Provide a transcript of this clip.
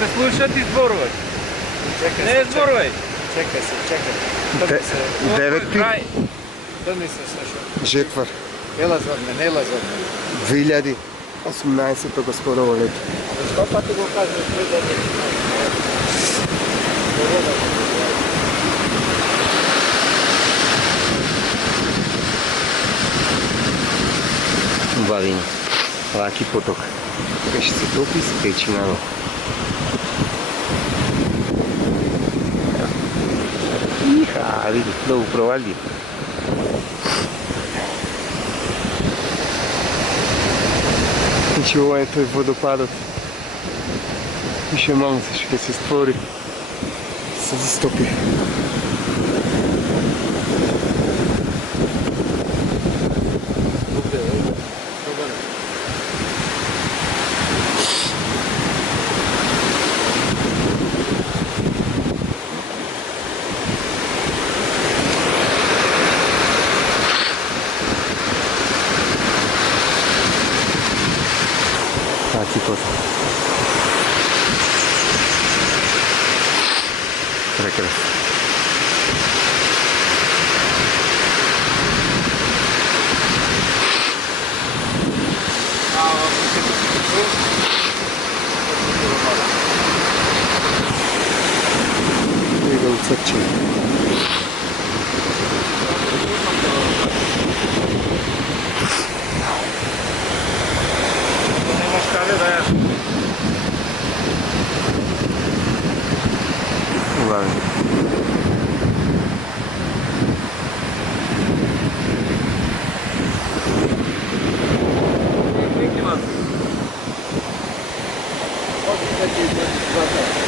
се слушат и зборувај. Не зборувај. Чекай се, чекай. 9. Да ми се слуша. Жетвар. Ела зодне, не ела зодне. 2018 скоро лето. Защо па ти го кажеш? Бавини. Лаки поток. Тук ще се топи с печинано. Иха, види, много провали. Значи ovo je той водопадът. Više malo se ще се stvori. Se zastopи. Цикота. Прекрасно. И да отсъчим. Ладно. Вот, кстати,